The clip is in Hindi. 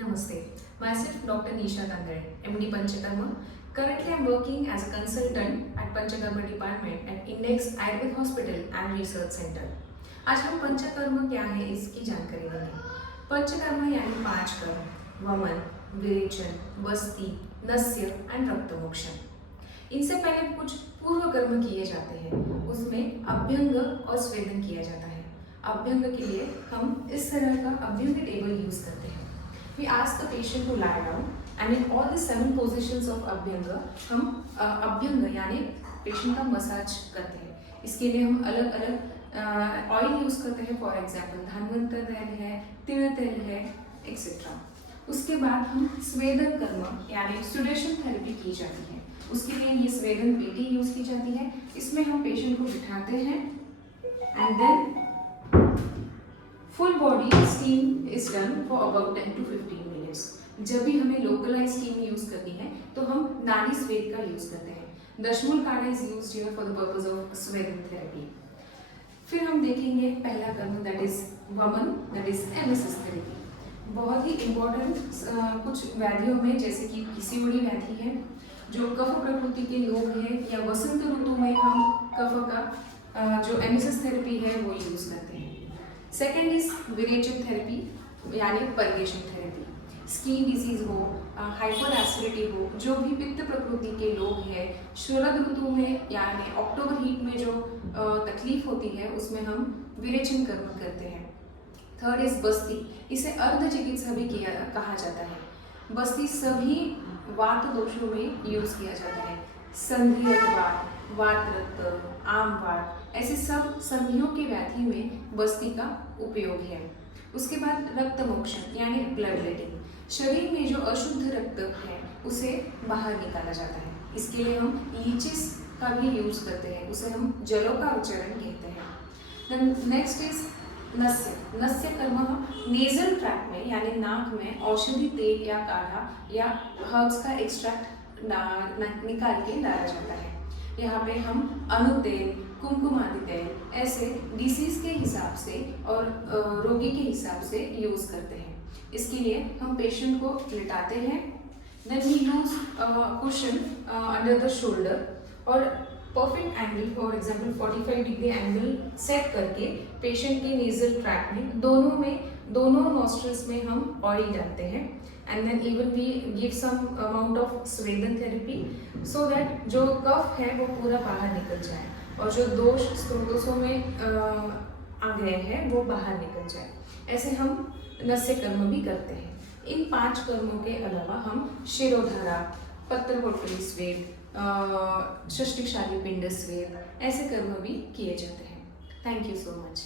Namaste. Myself Dr. Nisha Tandre, MD Panchakarma. Currently, I'm working as a consultant at Panchakarma department at Index Ayurved Hospital and Research Center. आज हम पंचकर्म क्या है इसकी जानकारी लेंगे। पंचकर्म यानी 5 कर्म: वमन, विरेचन, बस्ती, नस्य एंड रक्तमोक्षण। इनसे पहले कुछ पूर्व कर्म किए जाते हैं, उसमें अभ्यंग और स्वेदन किया जाता है। अभ्यंग के लिए हम इस तरह का अभ्यंग टेबल यूज करते हैं। We ask the patient to lie down and in all the 7 positions of अभ्यंग हम अभ्यंग यानी पेशेंट का मसाज करते हैं। इसके लिए हम अलग अलग ऑयल यूज करते हैं। फॉर एग्जाम्पल धनवंतर तेल है, तिल तेल है, एक्सेट्रा। उसके बाद हम स्वेदन कर्म यानी सुडेशन थेरेपी की जाती है। उसके लिए ये स्वेदन पेटी यूज की जाती है। इसमें हम पेशेंट को बिठाते हैं and then full body steam is done for about 10 to 15 minutes. जब भी हमें लोकलाइज स्टीम यूज करनी है तो हम नाड़ी स्वेद का यूज करते हैं। Dashmool kadha is used here for the purpose of swedan therapy. फिर हम देखेंगे पहला कर्म that is vaman, that is emesis therapy. बहुत ही इम्पोर्टेंट कुछ व्याधियों में जैसे कि पीसीओडी व्याधि है, जो कफ प्रकृति के लोग हैं या वसंत ऋतु में हम कफ का जो एमएसएस थेरेपी है वो यूज करते हैं। सेकेंड इज विरेचन थेरेपी यानी परगेशन थेरेपी। स्किन डिजीज हो, हाइपर एसिडिटी हो, जो भी पित्त प्रकृति के लोग हैं, शरद ऋतु में यानी अक्टूबर हीट में जो तकलीफ होती है उसमें हम विरेचन कर्म करते हैं। थर्ड इज बस्ती। इसे अर्ध चिकित्सा भी कहा जाता है। बस्ती सभी वात दोषों में यूज किया जाता है। संधि वात, वात रक्त, आम वात, ऐसे सब संधियों के व्याधि में बस्ती का उपयोग है। उसके बाद रक्त मोक्षण यानी ब्लड लेटिंग। शरीर में जो अशुद्ध रक्त है उसे बाहर निकाला जाता है। इसके लिए हम लीचेस का भी यूज करते हैं, उसे हम जलों का उच्चारण कहते हैं। Then next is nasya. नस्य कर्म नेजल ट्रैक में यानी नाक में औषधि तेल या काढ़ा या हर्ब्स का एक्सट्रैक्ट निकाल के डाला जाता है। यहाँ पे हम अनु तेल, कुमकुम आदि तेल ऐसे डिसीज के हिसाब से और रोगी के हिसाब से यूज करते हैं। इसके लिए हम पेशेंट को लिटाते हैं, then we use cushion under the shoulder और perfect angle, for example 45 degree angle set करके पेशेंट के नेजल ट्रैक में दोनों नॉस्ट्रल्स में हम ऑयल डालते हैं and then even we give some amount of swedan therapy so that जो कफ है वो पूरा बाहर निकल जाए और जो दोष स्रोतों में आ गए हैं वो बाहर निकल जाए। ऐसे हम नस्य कर्म भी करते हैं। इन 5 कर्मों के अलावा हम शिरोधारा, पत्रवोटरी स्वेद, षष्टिशाली पिंड स्वेद ऐसे कर्म भी किए जाते हैं। Thank you so much.